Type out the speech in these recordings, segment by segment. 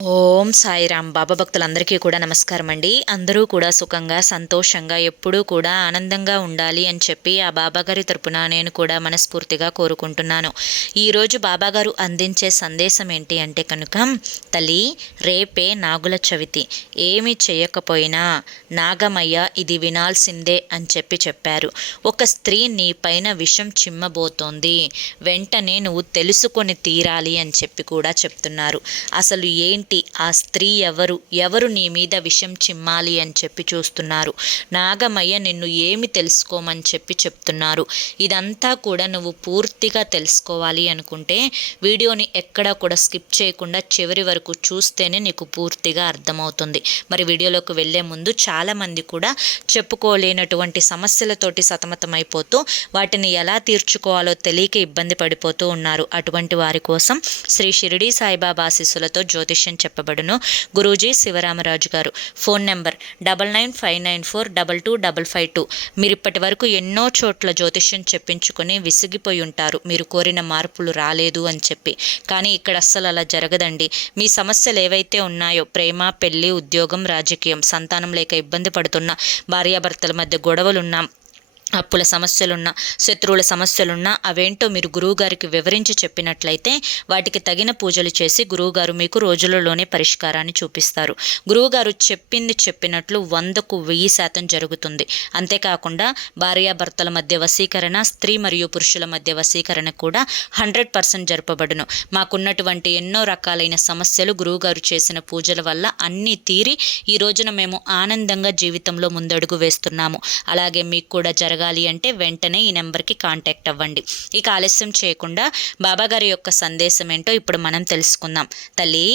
ఓం సాయిరామ్ బాబా భక్తులందరికీ కూడా నమస్కారం అండి. అందరూ కూడా సుఖంగా సంతోషంగా ఎప్పుడూ కూడా ఆనందంగా ఉండాలి అని చెప్పి ఆ బాబాగారి తరపున నేను కూడా మనస్ఫూర్తిగా కోరుకుంటున్నాను. ఈరోజు బాబాగారు అందించే సందేశం ఏంటి అంటే కనుక తల్లి రేపే నాగుల చవితి. ఏమి చేయకపోయినా నాగమయ్య ఇది వినాల్సిందే అని చెప్పి చెప్పారు. ఒక స్త్రీ నీ పైన విషం చిమ్మబోతోంది. వెంటనే నువ్వు తెలుసుకొని తీరాలి అని చెప్పి కూడా చెప్తున్నారు. అసలు ఏంటి ఏంటి? ఆ స్త్రీ ఎవరు? ఎవరు నీ మీద విషం చిమ్మాలి అని చెప్పి చూస్తున్నారు. నాగమయ్య నిన్ను ఏమి తెలుసుకోమని చెప్పి చెప్తున్నారు. ఇదంతా కూడా నువ్వు పూర్తిగా తెలుసుకోవాలి అనుకుంటే వీడియోని ఎక్కడా కూడా స్కిప్ చేయకుండా చివరి వరకు చూస్తేనే నీకు పూర్తిగా అర్థమవుతుంది. మరి వీడియోలోకి వెళ్ళే ముందు చాలామంది కూడా చెప్పుకోలేనటువంటి సమస్యలతోటి సతమతమైపోతూ వాటిని ఎలా తీర్చుకోవాలో తెలియక ఇబ్బంది పడిపోతూ ఉన్నారు. అటువంటి వారి కోసం శ్రీ షిరిడి సాయిబాబా ఆశీస్సులతో జ్యోతిష్యం చెప్పబడును. గురూజీ శివరామరాజు గారు. Phone number double nine five nine four double two double five two. మీరు ఇప్పటి వరకు ఎన్నో చోట్ల జ్యోతిష్యం చెప్పించుకొని విసిగిపోయి ఉంటారు. మీరు కోరిన మార్పులు రాలేదు అని చెప్పి. కానీ ఇక్కడ అస్సలు అలా జరగదండి. మీ సమస్యలు ఏవైతే ఉన్నాయో ప్రేమ పెళ్ళి ఉద్యోగం రాజకీయం సంతానం లేక ఇబ్బంది పడుతున్న భార్యాభర్తల మధ్య గొడవలున్నాం అప్పుల సమస్యలున్నా శత్రువుల సమస్యలున్నా అవేంటో మీరు గురువుగారికి వివరించి చెప్పినట్లయితే వాటికి తగిన పూజలు చేసి గురువుగారు మీకు రోజులలోనే పరిష్కారాన్ని చూపిస్తారు. గురువుగారు చెప్పింది చెప్పినట్లు వందకు వెయ్యి శాతం జరుగుతుంది. అంతేకాకుండా భార్యాభర్తల మధ్య వశీకరణ స్త్రీ మరియు పురుషుల మధ్య వశీకరణ కూడా హండ్రెడ్ పర్సెంట్ జరపబడును. మాకున్నటువంటి ఎన్నో రకాలైన సమస్యలు గురువుగారు చేసిన పూజల వల్ల అన్నీ తీరి ఈ రోజున మేము ఆనందంగా జీవితంలో ముందడుగు వేస్తున్నాము. అలాగే మీకు కూడా జరగ జరగాలి అంటే వెంటనే ఈ నెంబర్కి కాంటాక్ట్ అవ్వండి. ఇక ఆలస్యం చేయకుండా బాబాగారి యొక్క సందేశం ఏంటో ఇప్పుడు మనం తెలుసుకుందాం. తల్లి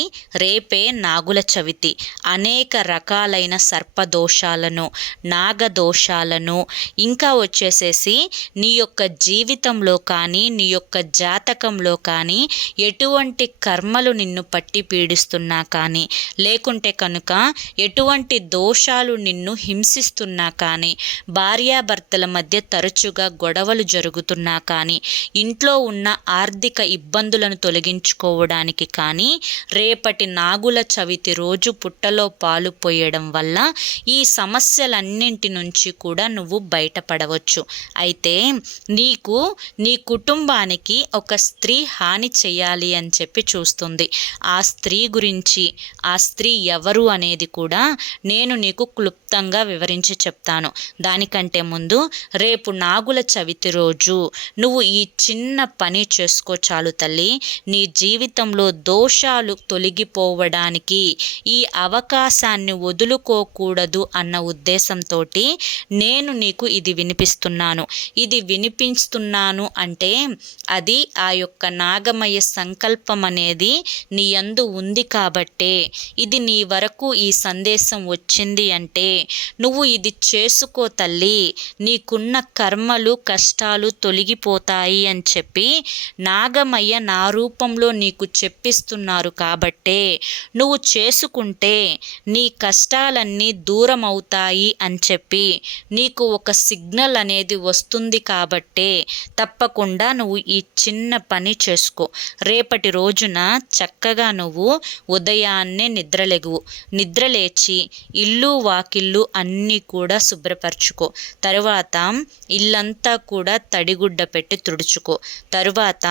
రేపే నాగుల చవితి. అనేక రకాలైన సర్పదోషాలను నాగదోషాలను ఇంకా వచ్చేసేసి నీ యొక్క జీవితంలో కానీ నీ యొక్క జాతకంలో కానీ ఎటువంటి కర్మలు నిన్ను పట్టి పీడిస్తున్నా కానీ లేకుంటే కనుక ఎటువంటి దోషాలు నిన్ను హింసిస్తున్నా కానీ భార్యాభర్తల మధ్య తరచుగా గొడవలు జరుగుతున్నా కానీ ఇంట్లో ఉన్న ఆర్థిక ఇబ్బందులను తొలగించుకోవడానికి కానీ రేపటి నాగుల చవితి రోజు పుట్టలో పాలు పోయడం వల్ల ఈ సమస్యలన్నింటి నుంచి కూడా నువ్వు బయటపడవచ్చు. అయితే నీకు నీ కుటుంబానికి ఒక స్త్రీ హాని చేయాలి అని చెప్పి చూస్తుంది. ఆ స్త్రీ గురించి ఆ స్త్రీ ఎవరు అనేది కూడా నేను నీకు క్లుప్తంగా వివరించి చెప్తాను. దానికంటే ముందు రేపు నాగుల చవితి రోజు నువ్వు ఈ చిన్న పని చేసుకో చాలు తల్లి. నీ జీవితంలో దోషాలు తొలగిపోవడానికి ఈ అవకాశాన్ని వదులుకోకూడదు అన్న ఉద్దేశంతో నేను నీకు ఇది వినిపిస్తున్నాను. ఇది వినిపిస్తున్నాను అంటే అది ఆ యొక్క నాగమయ సంకల్పం అనేది నీ అందు ఉంది కాబట్టే. ఇది నీ వరకు ఈ సందేశం వచ్చింది అంటే నువ్వు ఇది చేసుకో తల్లి. నీకు నీకున్న కర్మలు కష్టాలు తొలగిపోతాయి అని చెప్పి నాగమయ్య నా రూపంలో నీకు చెప్పిస్తున్నారు కాబట్టే నువ్వు చేసుకుంటే నీ కష్టాలన్నీ దూరం అవుతాయి అని చెప్పి నీకు ఒక సిగ్నల్ అనేది వస్తుంది కాబట్టే తప్పకుండా నువ్వు ఈ చిన్న పని చేసుకో. రేపటి రోజున చక్కగా నువ్వు ఉదయాన్నే నిద్రలెగువు నిద్రలేచి ఇల్లు వాకిళ్ళు అన్నీ కూడా శుభ్రపరచుకో. తరువాత ఇల్లంతా కూడా తడిగుడ్డ పెట్టి తుడుచుకో. తరువాత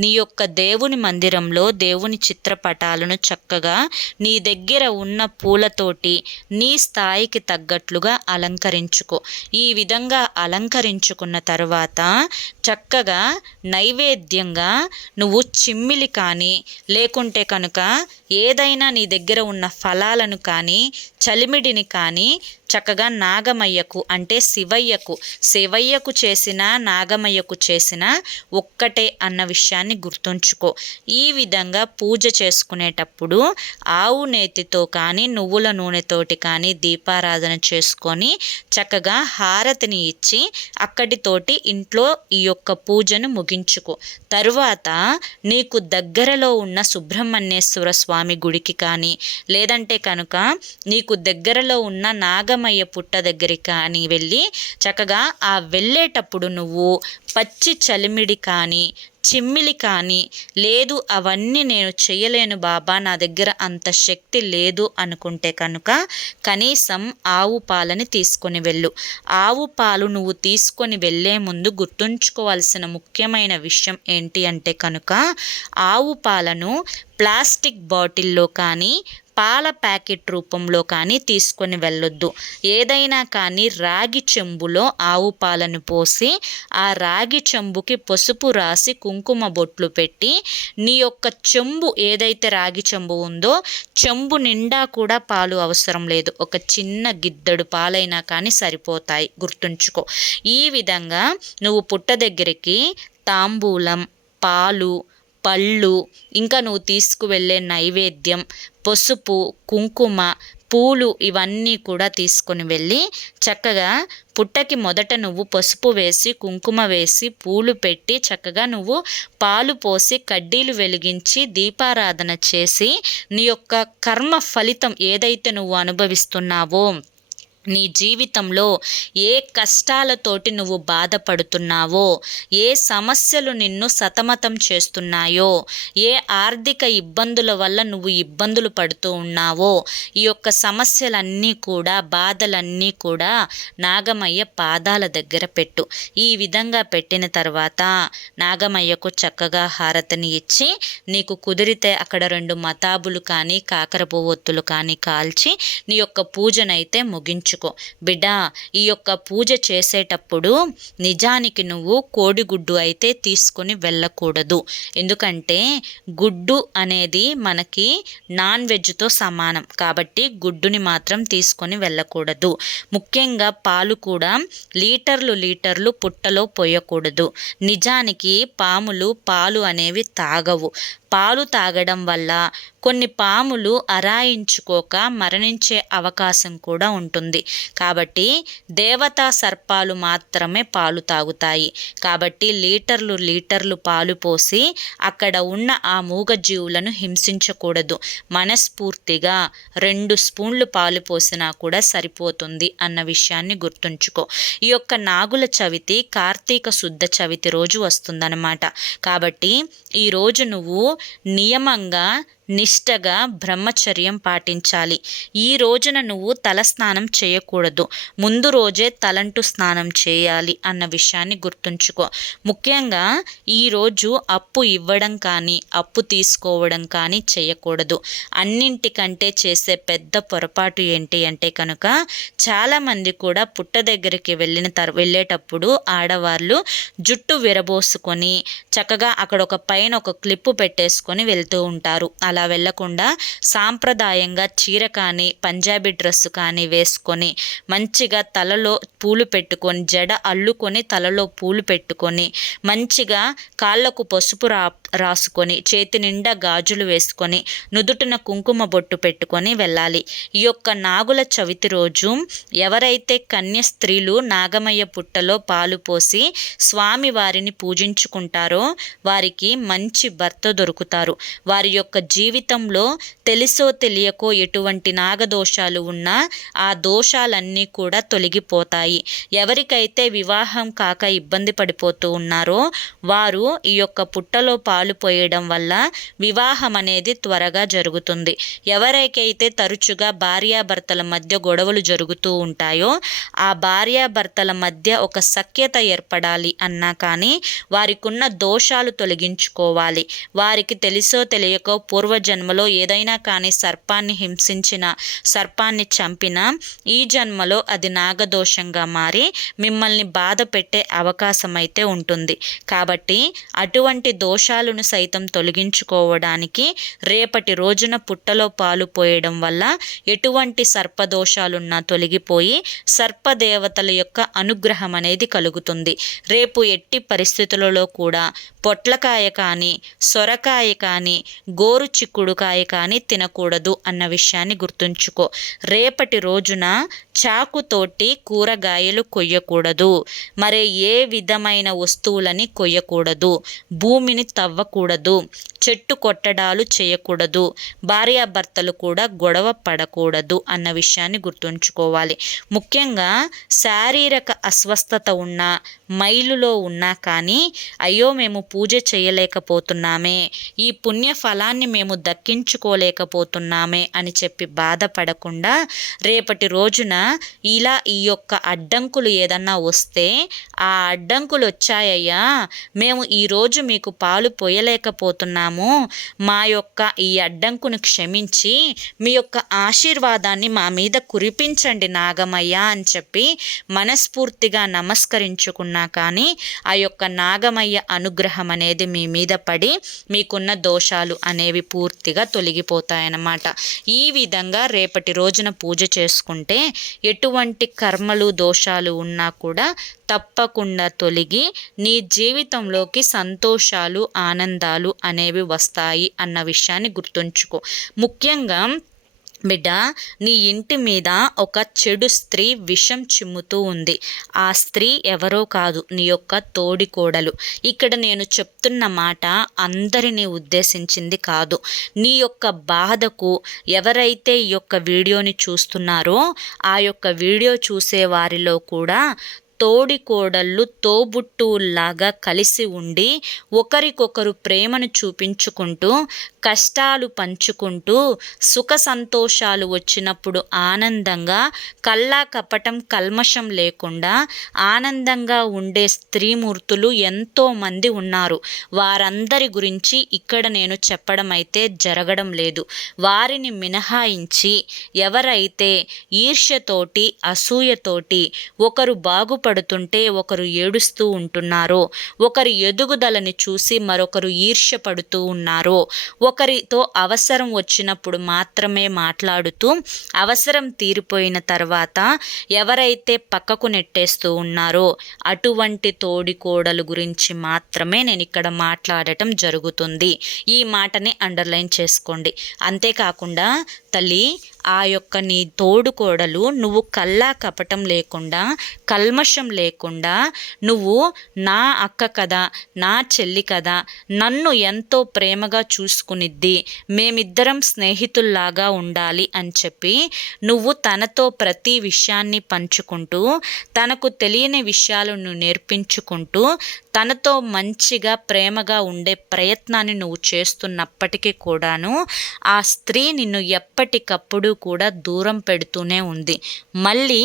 నీ యొక్క దేవుని మందిరంలో దేవుని చిత్రపటాలను చక్కగా నీ దగ్గర ఉన్న పూలతోటి నీ స్థాయికి తగ్గట్లుగా అలంకరించుకో. ఈ విధంగా అలంకరించుకున్న తర్వాత చక్కగా నైవేద్యంగా నువ్వు చిమ్మిలి కానీ లేకుంటే కనుక ఏదైనా నీ దగ్గర ఉన్న ఫలాలను కానీ చలిమిడిని కానీ చక్కగా నాగమయ్యకు అంటే శివయ్యకు శివయ్యకు చేసిన నాగమయ్యకు చేసిన ఒక్కటే అన్న విషయాన్ని గుర్తుంచుకో. ఈ విధంగా పూజ చేసుకునేటప్పుడు ఆవు నేతితో కానీ నువ్వుల నూనెతోటి కానీ దీపారాధన చేసుకొని చక్కగా హారతిని ఇచ్చి అక్కడితోటి ఇంట్లో ఈ యొక్క పూజను ముగించుకో. తరువాత నీకు దగ్గరలో ఉన్న సుబ్రహ్మణ్యేశ్వర స్వామి గుడికి కానీ లేదంటే కనుక నీకు దగ్గరలో ఉన్న నాగమయ్య పుట్ట దగ్గరికి కానీ వెళ్ళి చక్కగా ఆ వెళ్ళేటప్పుడు నువ్వు పచ్చి చలిమిడి కానీ చిమ్మిలి కానీ లేదు అవన్నీ నేను చేయలేను బాబా నా దగ్గర అంత శక్తి లేదు అనుకుంటే కనుక కనీసం ఆవు పాలని తీసుకొని వెళ్ళు. ఆవు పాలు నువ్వు తీసుకొని వెళ్ళే ముందు గుర్తుంచుకోవాల్సిన ముఖ్యమైన విషయం ఏంటి అంటే కనుక ఆవు పాలను ప్లాస్టిక్ బాటిల్లో కానీ పాల ప్యాకెట్ రూపంలో కానీ తీసుకొని వెళ్ళొద్దు. ఏదైనా కానీ రాగి చెంబులో ఆవు పాలను పోసి ఆ రాగి చెంబుకి పసుపు రాసి కుంకుమ బొట్లు పెట్టి నీ యొక్క చెంబు ఏదైతే రాగి చెంబు ఉందో చెంబు నిండా కూడా పాలు అవసరం లేదు. ఒక చిన్న గిద్దడు పాలైనా కానీ సరిపోతాయి. గుర్తుంచుకో. ఈ విధంగా నువ్వు పుట్ట దగ్గరికి తాంబూలం పాలు పళ్ళు. ఇంకా నువ్వు తీసుకువెళ్ళే నైవేద్యం పసుపు కుంకుమ పూలు ఇవన్నీ కూడా తీసుకొని వెళ్ళి చక్కగా పుట్టకి మొదట నువ్వు పసుపు వేసి కుంకుమ వేసి పూలు పెట్టి చక్కగా నువ్వు పాలు పోసి కడ్డీలు వెలిగించి దీపారాధన చేసి నీ యొక్క కర్మ ఫలితం ఏదైతే నువ్వు అనుభవిస్తున్నావో నీ జీవితంలో ఏ కష్టాలతోటి నువ్వు బాధపడుతున్నావో ఏ సమస్యలు నిన్ను సతమతం చేస్తున్నాయో ఏ ఆర్థిక ఇబ్బందుల వల్ల నువ్వు ఇబ్బందులు పడుతూ ఉన్నావో ఈ యొక్క సమస్యలన్నీ కూడా బాధలన్నీ కూడా నాగమయ్య పాదాల దగ్గర పెట్టు. ఈ విధంగా పెట్టిన తర్వాత నాగమయ్యకు చక్కగా హారతిని ఇచ్చి నీకు కుదిరితే అక్కడ రెండు మతాబులు కానీ కాకర పువ్వొత్తులు కానీ కాల్చి నీ యొక్క పూజనైతే ముగించు. ఉంచుకో బిడ్డ ఈ యొక్క పూజ చేసేటప్పుడు నిజానికి నువ్వు కోడిగుడ్డు అయితే తీసుకొని వెళ్ళకూడదు. ఎందుకంటే గుడ్డు అనేది మనకి నాన్ వెజ్తో సమానం. కాబట్టి గుడ్డుని మాత్రం తీసుకొని వెళ్ళకూడదు. ముఖ్యంగా పాలు కూడా లీటర్లు లీటర్లు పుట్టలో పోయకూడదు. నిజానికి పాములు పాలు అనేవి తాగవు. పాలు తాగడం వల్ల కొన్ని పాములు అరాయించుకోక మరణించే అవకాశం కూడా ఉంటుంది. కాబట్టి దేవతా సర్పాలు మాత్రమే పాలు తాగుతాయి. కాబట్టి లీటర్లు లీటర్లు పాలు పోసి అక్కడ ఉన్న ఆ మూగజీవులను హింసించకూడదు. మనస్ఫూర్తిగా రెండు స్పూన్లు పాలు పోసినా కూడా సరిపోతుంది అన్న విషయాన్ని గుర్తుంచుకో. ఈ యొక్క నాగుల చవితి కార్తీక శుద్ధ చవితి రోజు వస్తుందన్నమాట. కాబట్టి ఈరోజు నువ్వు నియమంగా నిష్టగా బ్రహ్మచర్యం పాటించాలి. ఈ రోజున నువ్వు తలస్నానం చేయకూడదు. ముందు రోజే తలంటు స్నానం చేయాలి అన్న విషయాన్ని గుర్తుంచుకో. ముఖ్యంగా ఈరోజు అప్పు ఇవ్వడం కానీ అప్పు తీసుకోవడం కానీ చేయకూడదు. అన్నింటికంటే చేసే పెద్ద పొరపాటు ఏంటి అంటే కనుక చాలామంది కూడా పుట్ట దగ్గరికి వెళ్ళిన తర్ వెళ్ళేటప్పుడు ఆడవాళ్ళు జుట్టు విరబోసుకొని చక్కగా అక్కడ ఒక పైన ఒక క్లిప్పు పెట్టేసుకొని వెళ్తూ ఉంటారు. అలా వెళ్ళకుండా సాంప్రదాయంగా చీర కానీ పంజాబీ డ్రెస్సు కానీ వేసుకొని మంచిగా తలలో పూలు పెట్టుకొని జడ అల్లుకొని తలలో పూలు పెట్టుకొని మంచిగా కాళ్ళకు పసుపు రా రాసుకొని చేతి నిండా గాజులు వేసుకొని నుదుటిన కుంకుమ బొట్టు పెట్టుకొని వెళ్ళాలి. ఈ యొక్క నాగుల చవితి రోజు ఎవరైతే కన్య స్త్రీలు నాగమయ్య పుట్టలో పాలు పోసి స్వామి వారిని పూజించుకుంటారో వారికి మంచి భర్త దొరుకుతారు. వారి యొక్క జీవితంలో తెలుసో తెలియకో ఎటువంటి నాగదోషాలు ఉన్నా ఆ దోషాలన్నీ కూడా తొలగిపోతాయి. ఎవరికైతే వివాహం కాక ఇబ్బంది పడిపోతూ ఉన్నారో వారు ఈ యొక్క పుట్టలో పాలు పోయడం వల్ల వివాహం అనేది త్వరగా జరుగుతుంది. ఎవరికైతే తరచుగా భార్యాభర్తల మధ్య గొడవలు జరుగుతూ ఉంటాయో ఆ భార్యాభర్తల మధ్య ఒక సఖ్యత ఏర్పడాలి అన్నా కానీ వారికి ఉన్న దోషాలు తొలగించుకోవాలి. వారికి తెలుసో తెలియకో పూర్వజన్మలో ఏదైనా కానీ సర్పాన్ని హింసించిన సర్పాన్ని చంపిన ఈ జన్మలో అది నాగదోషంగా మారి మిమ్మల్ని బాధ పెట్టే అవకాశం అయితే ఉంటుంది. కాబట్టి అటువంటి దోషాలను సైతం తొలగించుకోవడానికి రేపటి రోజున పుట్టలో పాలు పోయడం వల్ల ఎటువంటి సర్పదోషాలున్నా తొలగిపోయి సర్పదేవతల యొక్క అనుగ్రహం అనేది కలుగుతుంది. రేపు ఎట్టి పరిస్థితులలో కూడా పొట్లకాయ కానీ సొరకాయ కానీ గోరు చిక్కుడుకాయ కానీ తినకూడదు అన్న విషయాన్ని గుర్తుంచుకో. రేపటి రోజున చాకుతోటి కూరగాయలు కొయ్యకూడదు. మరే ఏ విధమైన వస్తువులని కొయ్యకూడదు. భూమిని తవ్వకూడదు. చెట్టు కొట్టడాలు చేయకూడదు. భార్యాభర్తలు కూడా గొడవ పడకూడదు అన్న విషయాన్ని గుర్తుంచుకోవాలి. ముఖ్యంగా శారీరక అస్వస్థత ఉన్నా మైలులో ఉన్నా కానీ అయ్యో మేము పూజ చేయలేకపోతున్నామే ఈ పుణ్య ఫలాన్ని మేము దక్కించుకోలేకపోతున్నామే అని చెప్పి బాధపడకుండా రేపటి రోజున ఇలా ఈ యొక్క అడ్డంకులు ఏదన్నా వస్తే ఆ అడ్డంకులు వచ్చాయ్యా మేము ఈరోజు మీకు పాలు పోయలేకపోతున్నాము. మా యొక్క ఈ అడ్డంకును క్షమించి మీ యొక్క ఆశీర్వాదాన్ని మా మీద కురిపించండి నాగమయ్య అని చెప్పి మనస్ఫూర్తిగా నమస్కరించుకున్నా కానీ ఆ యొక్క నాగమయ్య అనుగ్రహం అనేది మీ మీద పడి మీకున్న దోషాలు అనేవి పూర్తిగా తొలగిపోతాయన్నమాట. ఈ విధంగా రేపటి రోజున పూజ చేసుకుంటే ఎటువంటి కర్మలు దోషాలు ఉన్నా కూడా తప్పకుండా తొలగి నీ జీవితంలోకి సంతోషాలు ఆనందాలు అనేవి వస్తాయి అన్న విషయాన్ని గుర్తుంచుకో. ముఖ్యంగా బిడ్డ నీ ఇంటి మీద ఒక చెడు స్త్రీ విషం చిమ్ముతూ ఉంది. ఆ స్త్రీ ఎవరో కాదు నీ యొక్క తోడి కోడలు. ఇక్కడ నేను చెప్తున్న మాట అందరినీ ఉద్దేశించింది కాదు. నీ యొక్క బాధకు ఎవరైతే ఈ యొక్క వీడియోని చూస్తున్నారో ఆ యొక్క వీడియో చూసే వారిలో కూడా తోడి కోడళ్ళు తోబుట్టువుల్లాగా కలిసి ఉండి ఒకరికొకరు ప్రేమను చూపించుకుంటూ కష్టాలు పంచుకుంటూ సుఖ సంతోషాలు వచ్చినప్పుడు ఆనందంగా కల్లా కపటం కల్మషం లేకుండా ఆనందంగా ఉండే స్త్రీమూర్తులు ఎంతోమంది ఉన్నారు. వారందరి గురించి ఇక్కడ నేను చెప్పడం అయితే జరగడం లేదు. వారిని మినహాయించి ఎవరైతే ఈర్ష్యతోటి అసూయతోటి ఒకరు బాగు బాగుపడుతుంటే ఒకరు ఏడుస్తూ ఉంటున్నారో. ఒకరి ఎదుగుదలని చూసి మరొకరు ఈర్ష్య పడుతూ ఉన్నారో. ఒకరితో అవసరం వచ్చినప్పుడు మాత్రమే మాట్లాడుతూ అవసరం తీరిపోయిన తర్వాత ఎవరైతే పక్కకు నెట్టేస్తూ ఉన్నారో అటువంటి తోడికోడలు గురించి మాత్రమే నేను ఇక్కడ మాట్లాడటం జరుగుతుంది. ఈ మాటని అండర్లైన్ చేసుకోండి. అంతేకాకుండా తల్లి ఆ యొక్క నీ తోడుకోడలు నువ్వు కల్లా కపటం లేకుండా కల్మషం లేకుండా నువ్వు నా అక్క కదా నా చెల్లి కదా నన్ను ఎంతో ప్రేమగా చూసుకునిద్ది. మేమిద్దరం స్నేహితుల్లాగా ఉండాలి అని చెప్పి నువ్వు తనతో ప్రతి విషయాన్ని పంచుకుంటూ తనకు తెలియని విషయాలను నేర్పించుకుంటూ తనతో మంచిగా ప్రేమగా ఉండే ప్రయత్నాన్ని నువ్వు చేస్తున్నప్పటికీ కూడాను ఆ స్త్రీ నిన్ను ఎప్పటికప్పుడు కూడా దూరం పెడుతూనే ఉంది. మళ్ళీ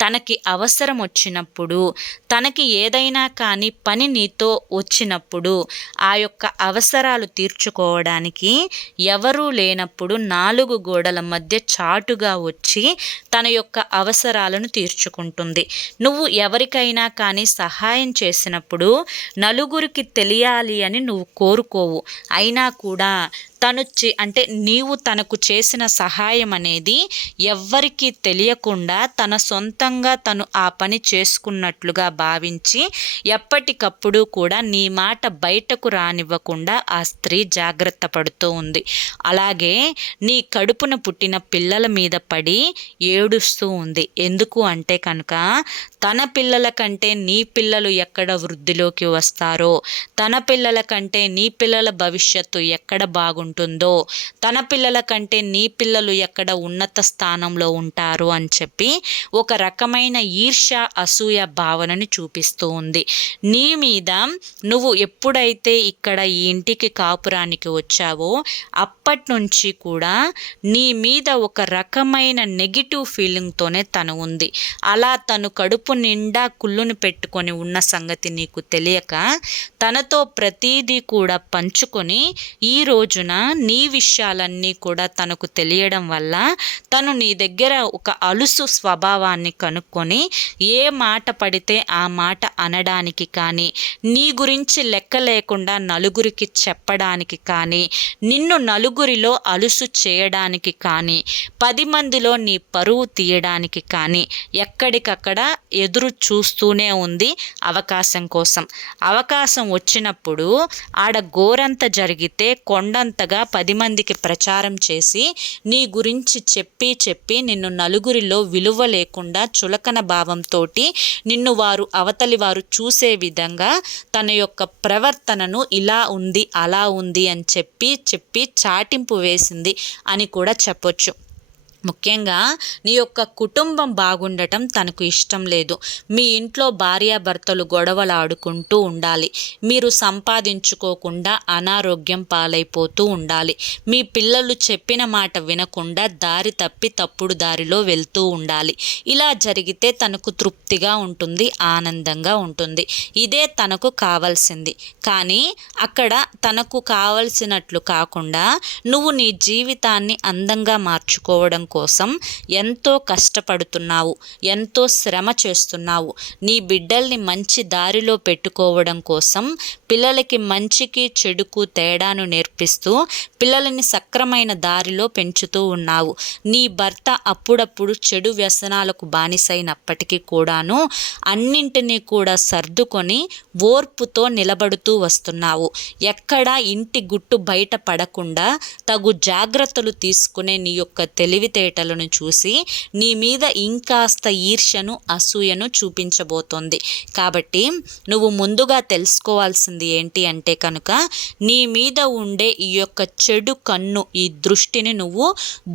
తనకి అవసరం వచ్చినప్పుడు తనకి ఏదైనా కానీ పని నీతో వచ్చినప్పుడు ఆ యొక్క అవసరాలు తీర్చుకోవడానికి ఎవరూ లేనప్పుడు నాలుగు గోడల మధ్య చాటుగా వచ్చి తన యొక్క అవసరాలను తీర్చుకుంటుంది. నువ్వు ఎవరికైనా కానీ సహాయం చేసినప్పుడు నలుగురికి తెలియాలి అని నువ్వు కోరుకోవు. అయినా కూడా తను చే అంటే నీవు తనకు చేసిన సహాయం అనేది ఎవ్వరికీ తెలియకుండా తన సొంతంగా తను ఆ పని చేసుకున్నట్లుగా భావించి ఎప్పటికప్పుడు కూడా నీ మాట బయటకు రానివ్వకుండా ఆ స్త్రీ జాగ్రత్త పడుతూ ఉంది. అలాగే నీ కడుపున పుట్టిన పిల్లల మీద పడి ఏడుస్తూ ఉంది. ఎందుకు అంటే కనుక తన పిల్లల కంటే నీ పిల్లలు ఎక్కడ వృద్ధిలోకి వస్తారో తన పిల్లల కంటే నీ పిల్లల భవిష్యత్తు ఎక్కడ బాగుంటుందో ఉంటుందో తన పిల్లల కంటే నీ పిల్లలు ఎక్కడ ఉన్నత స్థానంలో ఉంటారు అని చెప్పి ఒక రకమైన ఈర్ష అసూయ భావనని చూపిస్తూ ఉంది. నీ మీద నువ్వు ఎప్పుడైతే ఇక్కడ ఈ ఇంటికి కాపురానికి వచ్చావో అప్పటి నుంచి కూడా నీ మీద ఒక రకమైన నెగిటివ్ ఫీలింగ్తోనే తను ఉంది. అలా తను కడుపు నిండా కుళ్ళును పెట్టుకొని ఉన్న సంగతి నీకు తెలియక తనతో ప్రతీదీ కూడా పంచుకొని ఈ రోజున నీ విషయాలన్నీ కూడా తనకు తెలియడం వల్ల తను నీ దగ్గర ఒక అలుసు స్వభావాన్ని కనుక్కొని ఏ మాట పడితే ఆ మాట అనడానికి కానీ నీ గురించి లెక్క లేకుండా నలుగురికి చెప్పడానికి కానీ నిన్ను నలుగురిలో అలుసు చేయడానికి కానీ పది మందిలో నీ పరువు తీయడానికి కానీ ఎక్కడికక్కడ ఎదురు చూస్తూనే ఉంది అవకాశం కోసం. అవకాశం వచ్చినప్పుడు ఆడ గోరంత జరిగితే కొండంత ఇంతగా పది మందికి ప్రచారం చేసి నీ గురించి చెప్పి చెప్పి నిన్ను నలుగురిలో విలువ లేకుండా చులకన భావంతో నిన్ను వారు అవతలి వారు చూసే విధంగా తన యొక్క ప్రవర్తనను ఇలా ఉంది అలా ఉంది అని చెప్పి చెప్పి చాటింపు వేసింది అని కూడా చెప్పొచ్చు. ముఖ్యంగా నీ యొక్క కుటుంబం బాగుండటం తనకు ఇష్టం లేదు. మీ ఇంట్లో భార్యాభర్తలు గొడవలు ఆడుకుంటూ ఉండాలి. మీరు సంపాదించుకోకుండా అనారోగ్యం పాలైపోతూ ఉండాలి. మీ పిల్లలు చెప్పిన మాట వినకుండా దారి తప్పి తప్పుడు దారిలో వెళ్తూ ఉండాలి. ఇలా జరిగితే తనకు తృప్తిగా ఉంటుంది ఆనందంగా ఉంటుంది. ఇదే తనకు కావాల్సింది. కానీ అక్కడ తనకు కావలసినట్లు కాకుండా నువ్వు నీ జీవితాన్ని అందంగా మార్చుకోవడం కోసం ఎంతో కష్టపడుతున్నావు ఎంతో శ్రమ చేస్తున్నావు. నీ బిడ్డల్ని మంచి దారిలో పెట్టుకోవడం కోసం పిల్లలకి మంచికి చెడుకు తేడాను నేర్పిస్తూ పిల్లలని సక్రమైన దారిలో పెంచుతూ ఉన్నావు. నీ భర్త అప్పుడప్పుడు చెడు వ్యసనాలకు బానిసైనప్పటికీ కూడాను అన్నింటినీ కూడా సర్దుకొని ఓర్పుతో నిలబడుతూ వస్తున్నావు. ఎక్కడా ఇంటి గుట్టు బయట పడకుండా తగు జాగ్రత్తలు తీసుకునే నీ యొక్క తెలివితేటలను చూసి నీ మీద ఇంకాస్త ఈర్ష్యను అసూయను చూపించబోతోంది. కాబట్టి నువ్వు ముందుగా తెలుసుకోవాల్సింది ఏంటి అంటే కనుక నీ మీద ఉండే ఈ యొక్క చెడు కన్ను ఈ దృష్టిని నువ్వు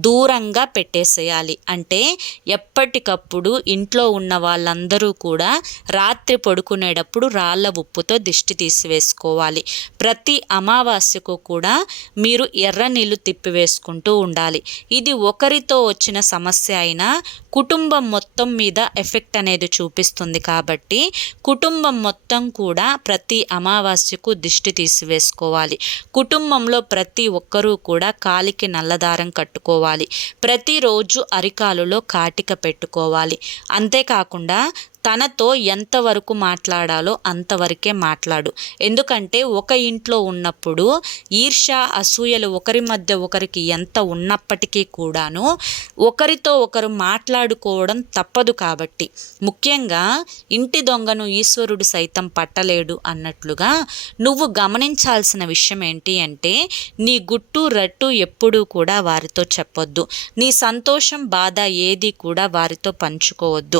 దూరంగా పెట్టేసేయాలి. అంటే ఎప్పటికప్పుడు ఇంట్లో ఉన్న వాళ్ళందరూ కూడా రాత్రి పడుకునేటప్పుడు రాళ్ళ ఉప్పుతో దిష్టి తీసివేసుకోవాలి. ప్రతి అమావాస్యకు కూడా మీరు ఎర్ర నీళ్ళు తిప్పివేసుకుంటూ ఉండాలి. ఇది ఒకరితో వచ్చిన సమస్య అయినా కుటుంబం మొత్తం మీద ఎఫెక్ట్ అనేది చూపిస్తుంది కాబట్టి కుటుంబం మొత్తం కూడా ప్రతి అమావాస్యకు దిష్టి తీసివేసుకోవాలి. కుటుంబంలో ప్రతి ఒక్కరూ కూడా కాలికి నల్లదారం కట్టుకోవాలి. ప్రతిరోజు అరికాలులో కాటిక పెట్టుకోవాలి. అంతేకాకుండా తనతో ఎంతవరకు మాట్లాడాలో అంతవరకే మాట్లాడు. ఎందుకంటే ఒక ఇంట్లో ఉన్నప్పుడు ఈర్ష అసూయలు ఒకరి మధ్య ఒకరికి ఎంత ఉన్నప్పటికీ కూడాను ఒకరితో ఒకరు మాట్లాడుకోవడం తప్పదు కాబట్టి. ముఖ్యంగా ఇంటి దొంగను ఈశ్వరుడు సైతం పట్టలేడు అన్నట్లుగా నువ్వు గమనించాల్సిన విషయం ఏంటి అంటే నీ గుట్టు రట్టు ఎప్పుడూ కూడా వారితో చెప్పొద్దు. నీ సంతోషం బాధ ఏది కూడా వారితో పంచుకోవద్దు.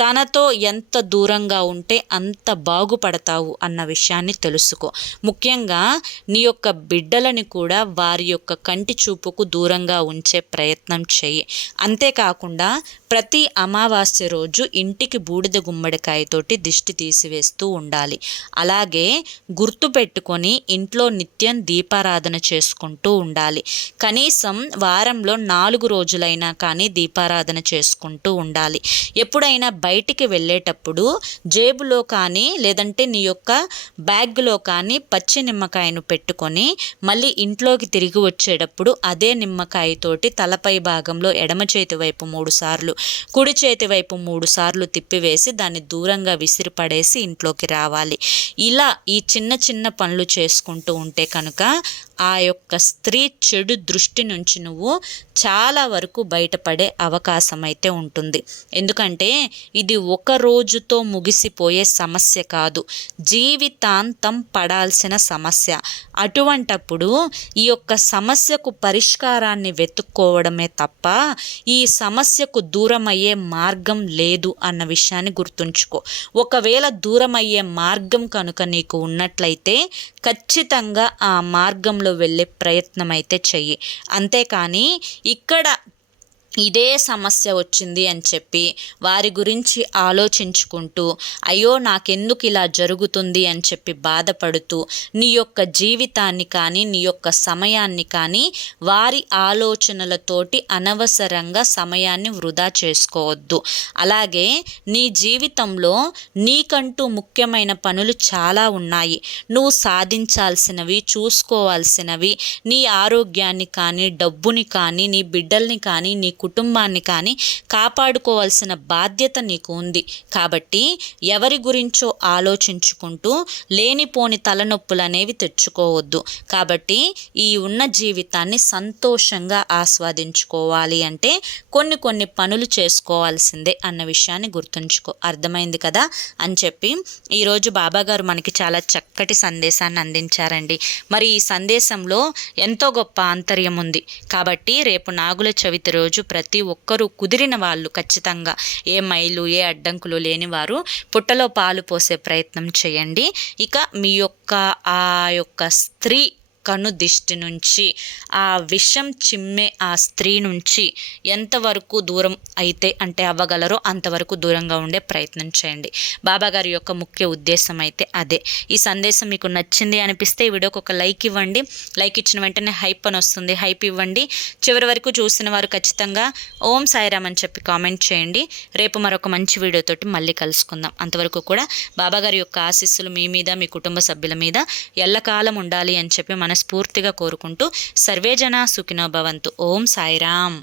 తనతో ఎంత దూరంగా ఉంటే అంత బాగుపడతావు అన్న విషయాన్ని తెలుసుకో. ముఖ్యంగా నీ యొక్క బిడ్డలని కూడా వారి యొక్క కంటి చూపుకు దూరంగా ఉంచే ప్రయత్నం చెయ్యి. అంతేకాకుండా ప్రతి అమావాస్య రోజు ఇంటికి బూడిద గుమ్మడికాయతోటి దిష్టి తీసివేస్తూ ఉండాలి. అలాగే గుర్తు పెట్టుకొని ఇంట్లో నిత్యం దీపారాధన చేసుకుంటూ ఉండాలి. కనీసం వారంలో నాలుగు రోజులైనా కానీ దీపారాధన చేసుకుంటూ ఉండాలి. ఎప్పుడైనా బయటికి వెళ్ళేటప్పుడు జేబులో కానీ లేదంటే నీ యొక్క బ్యాగ్లో కానీ పచ్చి నిమ్మకాయను పెట్టుకొని మళ్ళీ ఇంట్లోకి తిరిగి వచ్చేటప్పుడు అదే నిమ్మకాయతోటి తలపై భాగంలో ఎడమ చేతి వైపు మూడు సార్లు కుడి చేతి వైపు మూడు సార్లు తిప్పివేసి దాన్ని దూరంగా విసిరిపడేసి ఇంట్లోకి రావాలి. ఇలా ఈ చిన్న చిన్న పనులు చేసుకుంటూ ఉంటే కనుక ఆ యొక్క స్త్రీ చెడు దృష్టి నుంచి నువ్వు చాలా వరకు బయటపడే అవకాశం అయితే ఉంటుంది. ఎందుకంటే ఇది ఒక రోజుతో ముగిసిపోయే సమస్య కాదు. జీవితాంతం పడాల్సిన సమస్య. అటువంటప్పుడు ఈ యొక్క సమస్యకు పరిష్కారాన్ని వెతుక్కోవడమే తప్ప ఈ సమస్యకు దూరమయ్యే మార్గం లేదు అన్న విషయాన్ని గుర్తుంచుకో. ఒకవేళ దూరమయ్యే మార్గం కనుక నీకు ఉన్నట్లయితే ఖచ్చితంగా ఆ మార్గంలో వెళ్ళే ప్రయత్నం అయితే చెయ్యి. అంతేకాని ఇక్కడ ఇదే సమస్య వచ్చింది అని చెప్పి వారి గురించి ఆలోచించుకుంటూ అయ్యో నాకెందుకు ఇలా జరుగుతుంది? అని చెప్పి బాధపడుతూ నీ యొక్క జీవితాన్ని కానీ నీ యొక్క సమయాన్ని కానీ వారి ఆలోచనలతోటి అనవసరంగా సమయాన్ని వృధా చేసుకోవద్దు. అలాగే నీ జీవితంలో నీకంటూ ముఖ్యమైన పనులు చాలా ఉన్నాయి. నువ్వు సాధించాల్సినవి చూసుకోవాల్సినవి నీ ఆరోగ్యాన్ని కానీ డబ్బుని కానీ నీ బిడ్డల్ని కానీ నీ కుటుంబాన్ని కానీ కాపాడుకోవాల్సిన బాధ్యత నీకు ఉంది. కాబట్టి ఎవరి గురించో ఆలోచించుకుంటూ లేనిపోని తలనొప్పులు అనేవి తెచ్చుకోవద్దు. కాబట్టి ఈ ఉన్న జీవితాన్ని సంతోషంగా ఆస్వాదించుకోవాలి అంటే కొన్ని కొన్ని పనులు చేసుకోవాల్సిందే అన్న విషయాన్ని గుర్తుంచుకో. అర్థమైంది కదా? అని చెప్పి ఈరోజు బాబాగారు మనకి చాలా చక్కటి సందేశాన్ని అందించారండి. మరి ఈ సందేశంలో ఎంతో గొప్ప ఆంతర్యం ఉంది. కాబట్టి రేపు నాగుల చవితి రోజు ప్రతి ఒక్కరూ కుదిరిన వాళ్ళు ఖచ్చితంగా ఏ మైలు ఏ అడ్డంకులు లేని వారు పుట్టలో పాలు పోసే ప్రయత్నం చేయండి. ఇక మీ యొక్క ఆ యొక్క స్త్రీ కను దిష్టి నుంచి ఆ విషం చిమ్మే ఆ స్త్రీ నుంచి ఎంతవరకు దూరం అయితే అంటే అవ్వగలరో అంతవరకు దూరంగా ఉండే ప్రయత్నం చేయండి. బాబాగారి యొక్క ముఖ్య ఉద్దేశం అయితే అదే. ఈ సందేశం మీకు నచ్చింది అనిపిస్తే ఈ వీడియోకి ఒక లైక్ ఇవ్వండి. లైక్ ఇచ్చిన వెంటనే హైప్ అని వస్తుంది. హైప్ ఇవ్వండి. చివరి వరకు చూసిన వారు ఖచ్చితంగా ఓం సాయిరామ్ అని చెప్పి కామెంట్ చేయండి. రేపు మరొక మంచి వీడియోతోటి మళ్ళీ కలుసుకుందాం. అంతవరకు కూడా బాబాగారి యొక్క ఆశీస్సులు మీ మీద మీ కుటుంబ సభ్యుల మీద ఎల్లకాలం ఉండాలి అని చెప్పి మనస్ఫూర్తిగా కోరుకుంటూ సర్వేజన సుఖినో భవంతు. ఓం సాయిరామ్.